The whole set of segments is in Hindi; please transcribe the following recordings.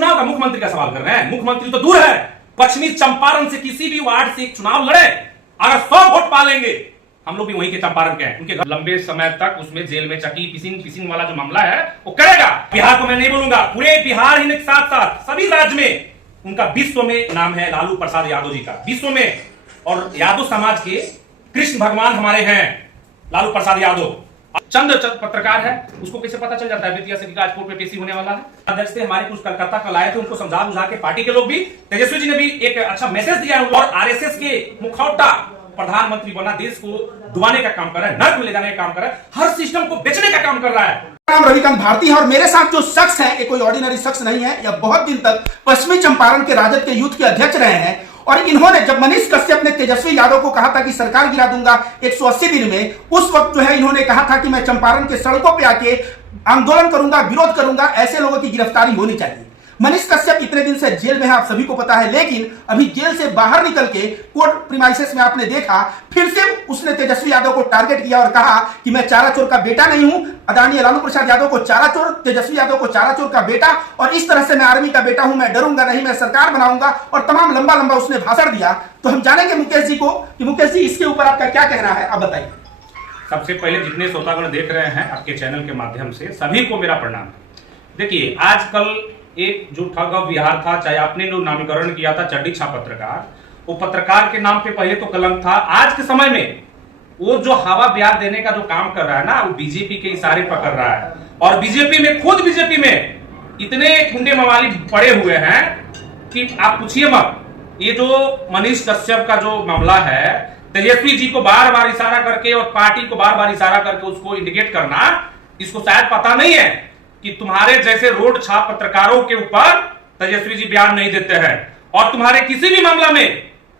चुनाव का मुख्यमंत्री का सवाल कर रहे हैं। मुख्यमंत्री तो दूर है, पश्चिमी चंपारण से किसी भी वार्ड से एक चुनाव लड़े, अगर 100 वोट पा लेंगे, हम लोग भी वहीं के चंपारण के हैं, उनके लंबे समय तक उसमें जेल में चकी पिसिंग वाला जो मामला है वो करेगा। बिहार को मैं नहीं बोलूंगा, पूरे बिहार ही के साथ साथ सभी राज्य में उनका विश्व में नाम है, लालू प्रसाद यादव जी का विश्व में। और यादव समाज के कृष्ण भगवान हमारे हैं लालू प्रसाद यादव। चंद पत्रकार है, उसको कैसे पता चल जाता है बेतिया से आज कोर्ट में पेशी होने वाला है। अध्यक्ष थे हमारे कुछ कलकत्ता कल आए थे, उनको समझा बुझा के पार्टी के लोग भी, तेजस्वी जी ने भी एक अच्छा मैसेज दिया है। और आरएसएस के मुखौटा प्रधानमंत्री बना देश को डुबाने का काम कर रहा है, नर्क में ले जाने का काम कर रहा है, हर सिस्टम को बेचने का काम कर रहा है। नाम रविकांत भारती है और मेरे साथ जो शख्स है ये कोई ऑर्डिनरी शख्स नहीं है। यह बहुत दिन तक पश्चिमी चंपारण के राजद के यूथ के अध्यक्ष रहे हैं और इन्होंने जब मनीष कश्यप ने तेजस्वी यादव को कहा था कि सरकार गिरा दूंगा 180 दिन में, उस वक्त जो है इन्होंने कहा था कि मैं चंपारण के सड़कों पे आके आंदोलन करूंगा, विरोध करूंगा, ऐसे लोगों की गिरफ्तारी होनी चाहिए। मनीष कश्यप इतने दिन से जेल में है, आप सभी को पता है, लेकिन अभी जेल से बाहर निकल के कोर्ट प्रीमाइसेस में आपने देखा फिर से उसने तेजस्वी यादव को टारगेट किया और कहा कि मैं चारा चोर का बेटा नहीं हूं। आदरणीय लालू प्रसाद यादव को चारा चोर, तेजस्वी यादव को चारा चोर का बेटा, और इस तरह से मैं आर्मी का बेटा हूं, मैं डरूंगा नहीं, मैं सरकार बनाऊंगा, और तमाम लंबा लंबा उसने भाषण दिया। तो हम जानेंगे मुकेश जी को कि मुकेश जी इसके ऊपर आपका क्या कहना है, आप बताइए। सबसे पहले जितने श्रोतागण देख रहे हैं आपके चैनल के माध्यम से सभी को मेरा प्रणाम। देखिए आजकल एक जो ठग विहार था, चाहे आपने जो नामकरण किया था चड्डी छाप पत्रकार, वो पत्रकार के नाम पे पहले तो कलंक था। आज के समय में वो जो हवा ब्याह देने का जो काम कर रहा है ना, वो बीजेपी के इशारे पकड़ रहा है। और बीजेपी में खुद बीजेपी में इतने गुंडे मवाली पड़े हुए हैं कि आप पूछिए मत। ये जो मनीष कश्यप का जो मामला है, तेजस्वी जी को बार बार इशारा करके और पार्टी को बार बार इशारा करके उसको इंडिकेट करना, इसको शायद पता नहीं है कि तुम्हारे जैसे रोड छाप पत्रकारों के ऊपर तेजस्वी जी बयान नहीं देते हैं। और तुम्हारे किसी भी मामला में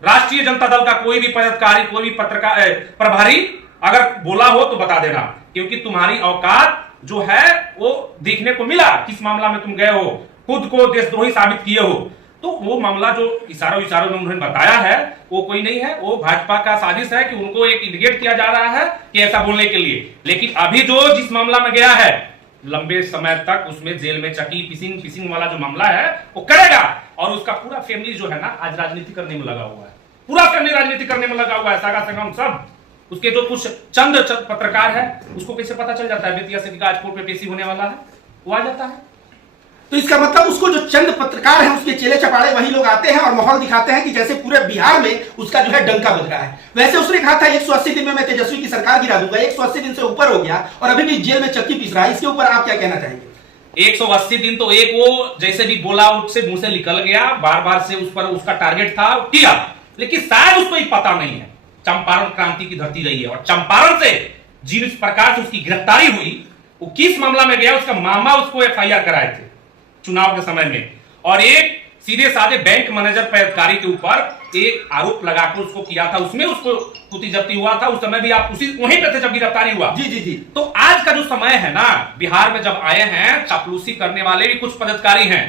राष्ट्रीय जनता दल का कोई भी पदाधिकारी, कोई भी पत्रकार प्रभारी अगर बोला हो तो बता देना, क्योंकि तुम्हारी औकात जो है वो देखने को मिला। किस मामला में तुम गए हो, खुद को देशद्रोही साबित किए हो। तो वो मामला जो इशारों में उन्होंने बताया है वो कोई नहीं है, वो भाजपा का साजिश है कि उनको एक इंडिकेट किया जा रहा है कि ऐसा बोलने के लिए। लेकिन अभी जो जिस मामला में गया है, लंबे समय तक उसमें जेल में चकी पिसिंग वाला जो मामला है वो करेगा। और उसका पूरा फैमिली जो है ना आज राजनीति करने में लगा हुआ है, पूरा फैमिली राजनीति करने में लगा हुआ है, सागा संगम सब। उसके जो कुछ चंद पत्रकार है, उसको कैसे पता चल जाता है बेतिया से आज कोर्ट में पेशी होने वाला है, वो आ जाता है। तो इसका मतलब उसको जो चंद पत्रकार हैं उसके चेले चपाड़े वही लोग आते हैं और माहौल दिखाते हैं कि जैसे पूरे बिहार में उसका जो है डंका बज रहा है। वैसे उसने कहा था 180 दिन में मैं तेजस्वी की सरकार गिरा दूंगा, 180 दिन से ऊपर हो गया और अभी भी जेल में चक्की पीस रहा है। इसके ऊपर आप क्या कहना चाहेंगे? 180 दिन तो एक वो जैसे भी बोला उससे मुंह से निकल गया, बार बार से उस पर उसका टारगेट था किया, लेकिन शायद उसको ही पता नहीं है चंपारण क्रांति की धरती रही है। और चंपारण से जिस प्रकार से उसकी गिरफ्तारी हुई, वो किस मामला में गया, उसका मामा उसको FIR कराए थे चुनाव के समय में। और एक सीधे साधे बैंक मैनेजर पदाधिकारी के ऊपर एक आरोप लगाकर उसको किया था, उसमें उसको कुति जब्ती हुआ था। उस समय भी आप उसी वहीं पे थे जब गिरफ्तारी हुआ। जी जी जी। तो आज का जो समय है ना, बिहार में जब आए हैं, चापलूसी करने वाले भी कुछ पदाधिकारी हैं।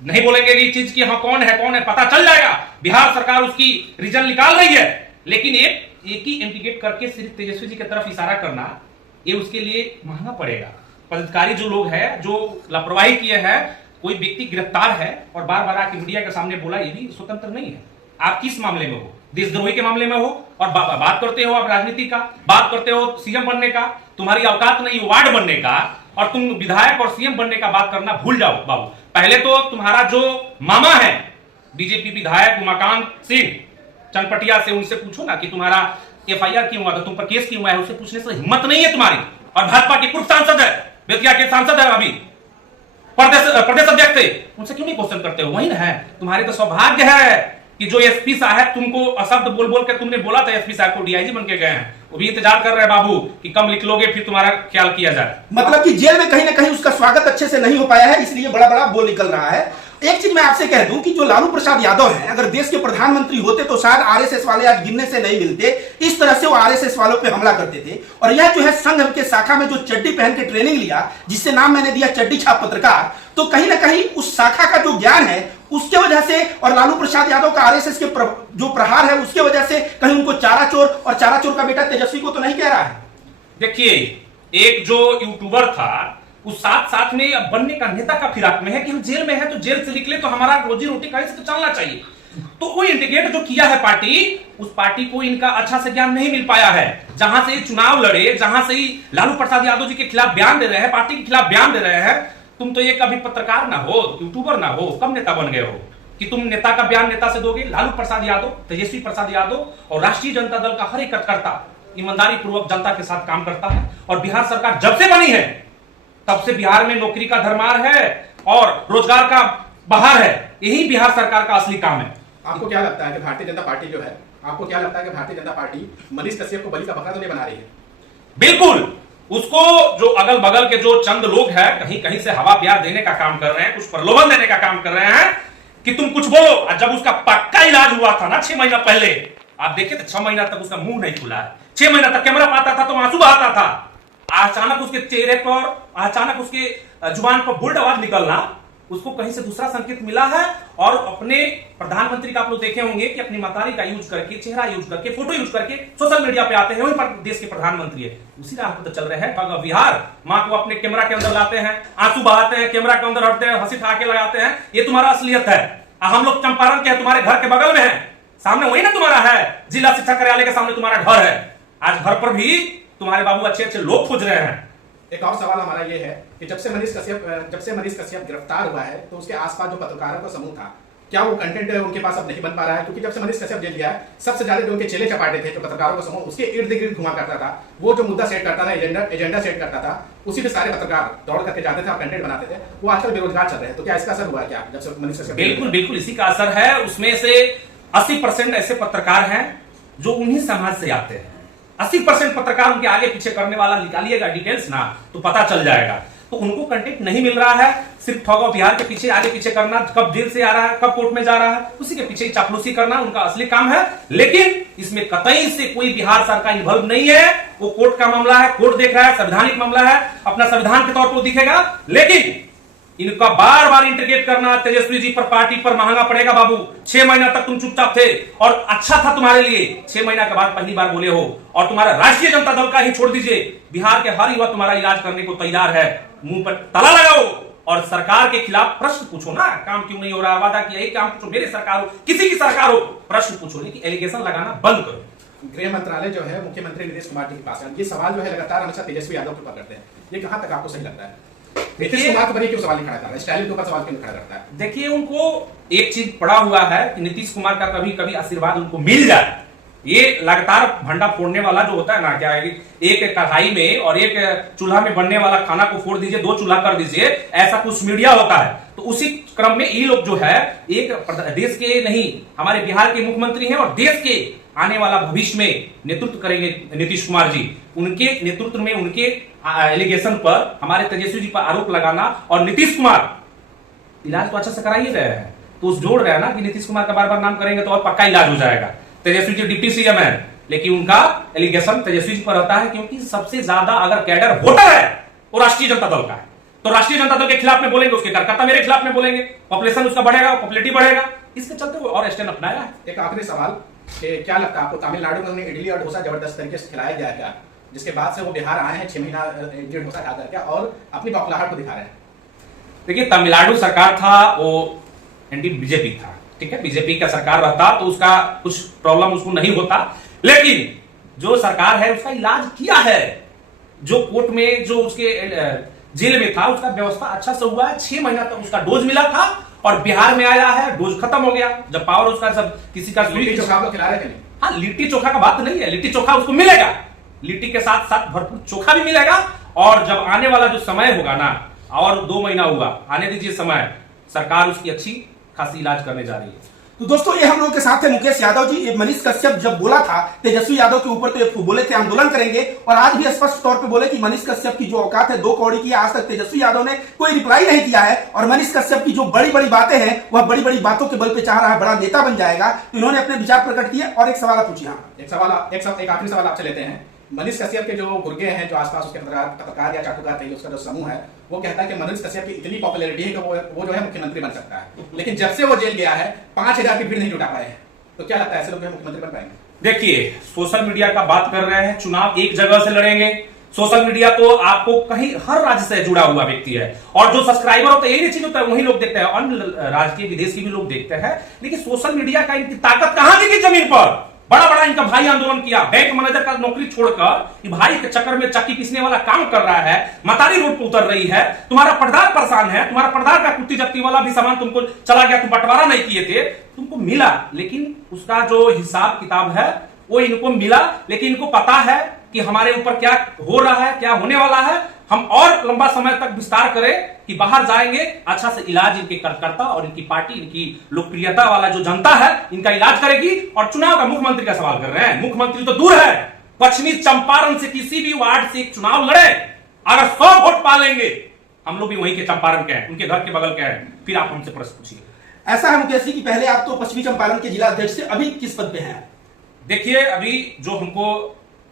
नहीं बोलेंगे ये चीज की हाँ कौन है, पता चल जाएगा। बिहार सरकार उसकी रीजन निकाल रही है, लेकिन एक ही इंडिकेट करके सिर्फ तेजस्वी जी की तरफ इशारा करना, ये उसके लिए महंगा पड़ेगा। पदाधिकारी जो लोग हैं, जो लापरवाही किए हैं, कोई व्यक्ति गिरफ्तार है और बार बार आके मीडिया के सामने बोला, ये भी स्वतंत्र नहीं है। आप किस मामले में हो, देशद्रोही के मामले में हो और बात करते हो आप राजनीति का, बात करते हो CM बनने का, तुम्हारी औकात नहीं वार्ड बनने का, और तुम विधायक और CM बनने का बात करना भूल जाओ बाबू। पहले तो तुम्हारा जो मामा है बीजेपी विधायक उमाकांत सिंह चनपटिया से, उनसे पूछो ना कि तुम्हारा FIR क्यों हुआ था, तुम पर केस क्यों हुआ है। उससे पूछने से हिम्मत नहीं है तुम्हारी। और भाजपा के पूर्व सांसद है, बेतिया के सांसद है, अभी प्रदेश अध्यक्ष थे, उनसे क्यों नहीं क्वेश्चन करते हो? वही ना है, तुम्हारे तो सौभाग्य है कि जो SP साहब तुमको अशब्द बोल बोल के तुमने बोला था SP साहब को DIG बन के गए हैं, वो भी इंतजार कर रहे हैं बाबू कि कम लिख लोगे फिर तुम्हारा ख्याल किया जाए। मतलब कि जेल में कहीं ना कहीं उसका स्वागत अच्छे से नहीं हो पाया है, इसलिए बड़ा बड़ा बोल निकल रहा है। एक चीज मैं आपसे कह दूं कि जो लालू प्रसाद यादव हैं, अगर देश के प्रधानमंत्री होते तो शायद RSS वाले आज गिनने से नहीं मिलते। इस तरह से वो RSS वालों पे हमला करते थे। और यह जो है संघ के शाखा में जो चड्डी पहन के ट्रेनिंग लिया, जिससे नाम मैंने दिया चड्डी छाप पत्रकार, तो कहीं ना कहीं उस शाखा का जो ज्ञान है उसके वजह से, और लालू प्रसाद यादव का RSS के जो प्रहार है उसके वजह से कहीं उनको चारा चोर और चारा चोर का बेटा तेजस्वी को तो नहीं कह रहा है। देखिए एक जो यूट्यूबर था उस साथ साथ में अब बनने का नेता का फिराक में है कि हम जेल में हैं तो जेल से निकले तो हमारा रोजी रोटी का तो चलना चाहिए। तो वो इंडिकेट जो किया है पार्टी, उस पार्टी को इनका अच्छा से ज्ञान नहीं मिल पाया है। जहां से चुनाव लड़े, जहां से ही लालू प्रसाद यादव जी के खिलाफ बयान दे रहे हैं, पार्टी के खिलाफ बयान दे रहे हैं। तुम तो ये कभी पत्रकार ना हो, यूट्यूबर ना हो, कब नेता बन गए हो कि तुम नेता का बयान नेता से दोगे? लालू प्रसाद यादव, तेजस्वी प्रसाद यादव और राष्ट्रीय जनता दल का हर एक कार्यकर्ता ईमानदारी पूर्वक जनता के साथ काम करता है। और बिहार सरकार जब से बनी है तब से बिहार में नौकरी का धर्मार है और रोजगार का बहार है। यही बिहार सरकार का असली काम है। आपको क्या लगता है कि भारतीय जनता पार्टी जो है, आपको क्या लगता है कि भारतीय जनता पार्टी मनीष कश्यप को बलि का बकरा तो नहीं बना रही है? बिल्कुल, उसको जो अगल बगल के जो चंद लोग हैं कहीं कहीं से हवा प्यार देने का काम कर रहे हैं, कुछ प्रलोभन देने का काम कर रहे हैं कि तुम कुछ बोलो। और जब उसका पक्का इलाज हुआ था ना 6 महीना पहले, आप देखिए तो 6 महीना तक उसका मुंह नहीं खुला है। 6 महीना तक कैमरा पाता था तो आंसू बहाता था। अचानक उसके चेहरे पर, अचानक उसके जुबान पर बुल्ड आवाज निकलना, उसको कहीं से दूसरा संकेत मिला है। और अपने प्रधानमंत्री का आप लोग देखे होंगे कि अपनी मतारी का यूज करके, चेहरा यूज करके, फोटो यूज करके सोशल मीडिया पे आते हैं, वही पर देश के प्रधानमंत्री है। उसी राह पर तो चल रहे हैं। बिहार माँ को अपने कैमरा के अंदर लाते हैं, आंसू बहाते हैं, कैमरा के अंदर हटते हैं, हंसी ठहाके लगाते हैं। ये तुम्हारा असलियत है। हम लोग चंपारण के हैं, तुम्हारे घर के बगल में है, सामने वही ना तुम्हारा है, जिला शिक्षा कार्यालय के सामने तुम्हारा घर है। आज घर पर भी तुम्हारे बाबू अच्छे अच्छे लोग खोज रहे हैं। एक और सवाल हमारा ये है कि जब से मनीष कश्यप गिरफ्तार हुआ है तो उसके आसपास जो पत्रकारों का समूह था, क्या वो कंटेंट उनके पास अब नहीं बन पा रहा है? क्योंकि जब से मनीष कश्यप जेल गया है, सबसे ज्यादा जो उनके चेले चपाटे थे, जो पत्रकारों का समूह उसके इर्द गिर्द घुमा करता था, वो जो मुद्दा सेट करता था, एजेंडा सेट करता था, उसी पे सारे पत्रकार दौड़ करके जाते थे और कंटेंट बनाते थे। वो आजकल बेरोजगार चल रहे हैं। तो क्या इसका असर हुआ है क्या जब से मनीष कश्यप? बिल्कुल बिल्कुल, इसी का असर है। उसमें से 80% ऐसे पत्रकार हैं जो उन्हीं समाज से आते हैं। 80% पत्रकार उनके आगे पीछे करने वाला निकालिएगा डिटेल्स ना तो पता चल जाएगा। तो उनको कंटेंट नहीं मिल रहा है, सिर्फ ठगो बिहार के पीछे आगे पीछे करना, कब जेल से आ रहा है, कब कोर्ट में जा रहा है, उसी के पीछे चापलूसी करना उनका असली काम है। लेकिन इसमें कतई से कोई बिहार सरकार इन्वॉल्व नहीं है। वो कोर्ट का मामला है, कोर्ट देख रहा है, संवैधानिक मामला है, अपना संविधान के तौर पर दिखेगा। लेकिन इनका बार बार इंटीग्रेट करना तेजस्वी जी पर, पार्टी पर महंगा पड़ेगा बाबू। 6 महीना तक तुम चुपचाप थे और अच्छा था तुम्हारे लिए। 6 महीना के बाद पहली बार बोले हो। और तुम्हारा राष्ट्रीय जनता दल का ही छोड़ दीजिए, बिहार के हर युवा तुम्हारा इलाज करने को तैयार है। मुंह पर ताला लगाओ और सरकार के खिलाफ प्रश्न पूछो ना, काम क्यों नहीं हो रहा, वादा किया, यही काम पूछो। मेरे सरकार हो, किसी की सरकार हो, प्रश्न पूछो, लेकिन एलिगेशन लगाना बंद करो। गृह मंत्रालय जो है मुख्यमंत्री नीतीश कुमार जी के पास है। ये सवाल जो है लगातार हमेशा तेजस्वी यादव के ऊपर करते हैं। ये कहां तक आपको सही लगता है? नीतीश कुमार के ऊपर क्यों सवाल नहीं खड़ा कर रहा है? स्टालिन के ऊपर सवाल क्यों खड़ा करता है? देखिए, उनको एक चीज पड़ा हुआ है कि नीतीश कुमार का कभी कभी आशीर्वाद उनको मिल जाए। ये लगातार भंडा फोड़ने वाला जो होता है ना, क्या है, एक कढ़ाई में और एक चूल्हा में बनने वाला खाना को फोड़ दीजिए, 2 चूल्हा कर दीजिए, ऐसा कुछ मीडिया होता है। तो उसी क्रम में ये लोग जो है, एक देश के नहीं, हमारे बिहार के मुख्यमंत्री हैं और देश के आने वाला भविष्य में नेतृत्व करेंगे नीतीश कुमार जी। उनके नेतृत्व में, उनके एलिगेशन पर हमारे तेजस्वी जी पर आरोप लगाना, और नीतीश कुमार इलाज तो अच्छा से कराइए रहे हैं, तो उस जोड़ रहे हैं ना कि नीतीश कुमार का बार बार नाम करेंगे तो और पक्का इलाज हो जाएगा। तेजस्वी जी डिप्टी सीएम है, लेकिन उनका एलिगेशन तेजस्वी जी पर रहता है, क्योंकि सबसे ज्यादा अगर कैडर वोटर है वो राष्ट्रीय जनता दल का है। तो राष्ट्रीय जनता दल के खिलाफ में बोलेंगे, उसके कार्यकर्ता मेरे खिलाफ में बोलेंगे, पॉपुलेशन उसका बढ़ेगा, पॉपुलैरिटी बढ़ेगा। इसके चलते वो और स्टैंड अपनाया है। एक आखिरी सवाल कि क्या लगता है आपको, तमिलनाडु में उन्हें इडली और डोसा जबरदस्त तरीके से खिलाया गया क्या, जिसके बाद से वो बिहार आए हैं 6 महीना इडली डोसा खा करके और अपनी पॉपुलैरिटी को दिखा रहे हैं? देखिए, तमिलनाडु सरकार था वो एंटी बीजेपी था, ठीक है, बीजेपी का सरकार रहता तो उसका कुछ प्रॉब्लम उसको नहीं होता। लेकिन जो सरकार है उसका इलाज किया है, जो कोर्ट में, जो उसके जेल में था, उसका व्यवस्था अच्छा से हुआ है। 6 महीना तक उसका डोज मिला था और बिहार में आया है, डोज खत्म हो गया। जब पावर उसका सब किसी का लिट्टी चोखा आपको खिला रहे थे? हाँ, लिट्टी चोखा का बात नहीं है, लिट्टी चोखा उसको मिलेगा, लिट्टी के साथ साथ भरपूर चोखा भी मिलेगा। और जब आने वाला जो समय होगा ना, और 2 महीना हुआ, आने दीजिए समय, सरकार उसकी अच्छी खासी इलाज करने जा रही है। तो दोस्तों, ये हम लोग के साथ थे मुकेश यादव जी। ये मनीष कश्यप जब बोला था तेजस्वी यादव के ऊपर, तो बोले थे आंदोलन करेंगे, और आज भी स्पष्ट तौर पे बोले कि मनीष कश्यप की जो औकात है 2 कौड़ी की। आज तक तेजस्वी यादव ने कोई रिप्लाई नहीं किया है, और मनीष कश्यप की जो बड़ी बड़ी बातें हैं, वह बड़ी बड़ी बातों के बल पे चाह रहा है बड़ा नेता बन जाएगा। तो इन्होंने अपने विचार प्रकट किए। और एक सवाल पूछिए। एक आखिरी सवाल आपसे लेते हैं। मनीष कश्यप के जो गुर्गे हैं, जो आसपास उसके पत्रकार या चाटुकार थे, उसका जो समूह है, वो कहता है कि मनीष कश्यप की इतनी पॉपुलैरिटी है कि वो जो है मुख्यमंत्री बन सकता है। लेकिन जब से वो जेल गया है 5000 की भीड़ नहीं जुटा पाए हैं। तो क्या लगता है ऐसे लोग मुख्यमंत्री बन पाएंगे? देखिए, सोशल मीडिया का बात कर रहे हैं, चुनाव एक जगह से लड़ेंगे, सोशल मीडिया तो आपको कहीं हर राज्य से जुड़ा हुआ व्यक्ति है, और जो सब्सक्राइबर होता है यही चीज होता है, वही लोग देखते हैं, अन्य राज्य के विदेश के भी लोग देखते हैं। लेकिन सोशल मीडिया का इनकी ताकत कहां दिखी जमीन पर? बड़ा बड़ा इनका भाई आंदोलन किया, बैंक मैनेजर का नौकरी छोड़कर भाई के चक्कर में चक्की पीसने वाला काम कर रहा है, मतारी रोड पर उतर रही है, तुम्हारा पर्दार परेशान है, तुम्हारा पर्दार का कुत्ती जब्ती वाला भी सामान तुमको चला गया, तुम बंटवारा नहीं किए थे, तुमको मिला, लेकिन उसका जो हिसाब किताब है वो इनको मिला। लेकिन इनको पता है कि हमारे ऊपर क्या हो रहा है, क्या होने वाला है, हम और लंबा समय तक विस्तार करें कि बाहर जाएंगे, अच्छा से इलाज इनके कार्यकर्ता और इनकी पार्टी, इनकी लोकप्रियता वाला जो जनता है इनका इलाज करेगी। और चुनाव का मुख्यमंत्री का सवाल कर रहे हैं, मुख्यमंत्री तो दूर है, पश्चिमी चंपारण से किसी भी वार्ड से एक चुनाव लड़े, अगर 100 वोट पा लेंगे, हम लोग भी वहीं के चंपारण के हैं, उनके घर के बगल के हैं, फिर आप हमसे प्रश्न पूछिए। ऐसा है मुकेश जी कि पहले आप तो पश्चिमी चंपारण के जिला अध्यक्ष थे, अभी किस पद पे हैं? देखिए, अभी जो हमको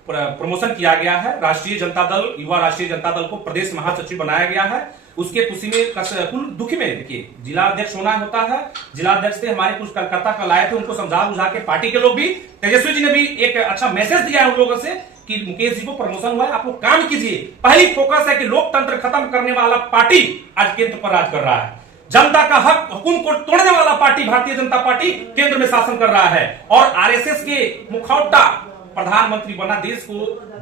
प्रमोशन किया गया है, राष्ट्रीय जनता दल, युवा राष्ट्रीय जनता दल को प्रदेश महासचिव बनाया गया है, उसके खुशी में कुल दुखी में देखिए जिला अध्यक्ष होना होता है। जिला अध्यक्ष से हमारे कुछ कार्यकर्ता कल आए थे, उनको समझा बुझा के पार्टी के लोग भी, तेजस्वी जी ने भी एक अच्छा मैसेज दिया है उन लोगों से कि मुकेश जी को प्रमोशन हुआ है, आप लोग काम कीजिए। पहली फोकस है कि लोकतंत्र खत्म करने वाला पार्टी आज केंद्र पर राज कर रहा है, जनता का हक हुकुम को तोड़ने वाला पार्टी भारतीय जनता पार्टी केंद्र में शासन कर रहा है, और आरएसएस के मुखौटा प्रधानमंत्री बना देश को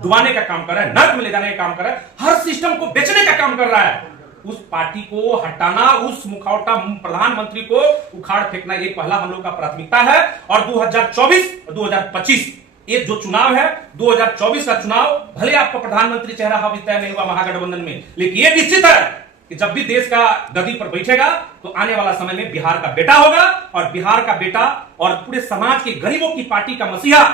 डुबाने का काम कर रहा है, नर्क में ले जाने का काम कर रहा है, हर सिस्टम को बेचने का काम कर रहा है। उस पार्टी को हटाना, उस मुखौटा प्रधानमंत्री को उखाड़ फेंकना, ये पहला हम लोग का प्राथमिकता है। और 2024 2025 एक जो चुनाव है, 2024 का चुनाव, भले आपका प्रधानमंत्री चेहरा अभी तय नहीं हुआ महागठबंधन में, लेकिन ये निश्चित है कि जब भी देश का गद्दी पर बैठेगा तो आने वाला समय में बिहार का बेटा होगा, और बिहार का बेटा और पूरे समाज के गरीबों की पार्टी का मसीहा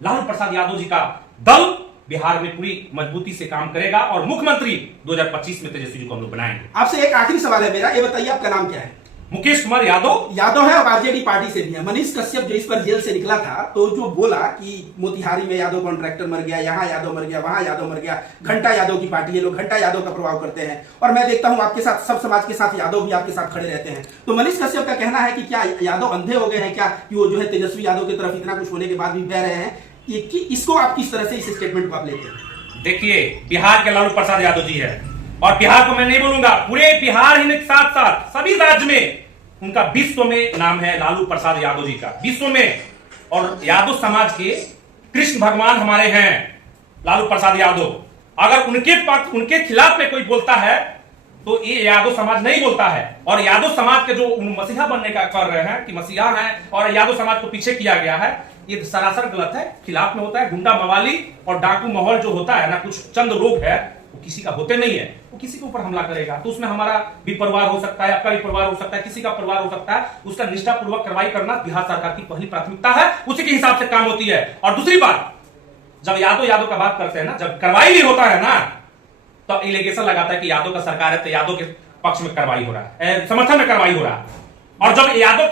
लालू प्रसाद यादव जी का दल बिहार में पूरी मजबूती से काम करेगा, और मुख्यमंत्री 2025 में तेजस्वी जी को हम लोग बनाएंगे। आपसे एक आखिरी सवाल है मेरा, ये बताइए आपका नाम क्या है? मुकेश कुमार यादव। यादव है, और आरजेडी पार्टी से भी है। मनीष कश्यप जो इस पर जेल से निकला था, तो जो बोला कि मोतिहारी में यादव कॉन्ट्रैक्टर मर गया, यहाँ यादव मर गया, वहां यादव मर गया, घंटा यादव की पार्टी है, लोग घंटा यादव का प्रभाव करते हैं, और मैं देखता हूं आपके साथ सब समाज के साथ यादव भी आपके साथ खड़े रहते हैं। तो मनीष कश्यप का कहना है कि क्या यादव अंधे हो गए हैं क्या, कि वो जो है तेजस्वी यादव की तरफ इतना कुछ होने के बाद भी बह रहे हैं, कि इसको आप किस तरह से इस स्टेटमेंट को आप लेते हैं? देखिए, बिहार के लालू प्रसाद यादव जी है, और बिहार को मैं नहीं बोलूंगा, पूरे बिहार ही साथ साथ सभी राज्य में उनका विश्व में नाम है, लालू प्रसाद यादव जी का विश्व में। और यादव समाज के कृष्ण भगवान हमारे हैं लालू प्रसाद यादव। अगर उनके खिलाफ में कोई बोलता है तो ये यादव समाज नहीं बोलता है, और यादव समाज के जो मसीहा बनने का कर रहे हैं कि मसीहा हैं और यादव समाज को पीछे किया गया है, ये सरासर गलत है। खिलाफ में होता है गुंडा मवाली और डाकू माहौल जो होता है ना, कुछ चंद लोग है, वो किसी का होते नहीं है, वो किसी के ऊपर हमला करेगा तो उसमें हमारा भी परिवार हो सकता है, आपका भी परिवार हो सकता है, किसी का परिवार हो सकता है, उसका निष्ठापूर्वक कार्रवाई करना बिहार सरकार की पहली प्राथमिकता है, उसी के हिसाब से काम होती है। और दूसरी बात, जब यादव का बात करते हैं ना, जब कार्रवाई नहीं होता है ना, तो एलिगेशन लगाता है कि यादव का सरकार है तो यादव के पक्ष में कार्रवाई हो रहा है, समर्थन में कार्रवाई हो रहा है। और जब यादव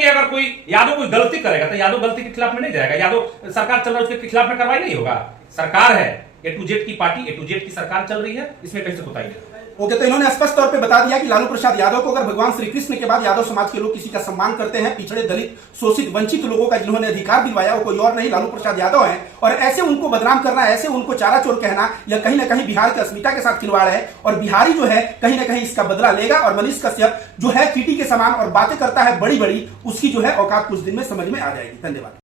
कोई गलती करेगा तो यादव गलती के खिलाफ में नहीं जाएगा, यादव सरकार चल रहा है उसके खिलाफ में कार्रवाई नहीं होगा। सरकार है, A to Z की पार्टी, A to Z की सरकार चल रही है, इसमें कैसे बताइए? ओके, तो इन्होंने स्पष्ट तौर पे बता दिया कि लालू प्रसाद यादव को अगर भगवान श्री कृष्ण के बाद यादव समाज के लोग किसी का सम्मान करते हैं, पिछड़े दलित शोषित वंचित लोगों का जिन्होंने अधिकार दिलवाया, वो कोई और नहीं लालू प्रसाद यादव है। और ऐसे उनको बदनाम करना, ऐसे उनको चारा चोर कहना, यह कहीं ना कहीं बिहार की अस्मिता के साथ खिलवाड़ है, और बिहारी जो है कहीं ना कहीं इसका बदला लेगा। और मनीष कश्यप जो है कीटी के समान और बातें करता है बड़ी बड़ी, उसकी जो है औकात कुछ दिन में समझ में आ जाएगी। धन्यवाद।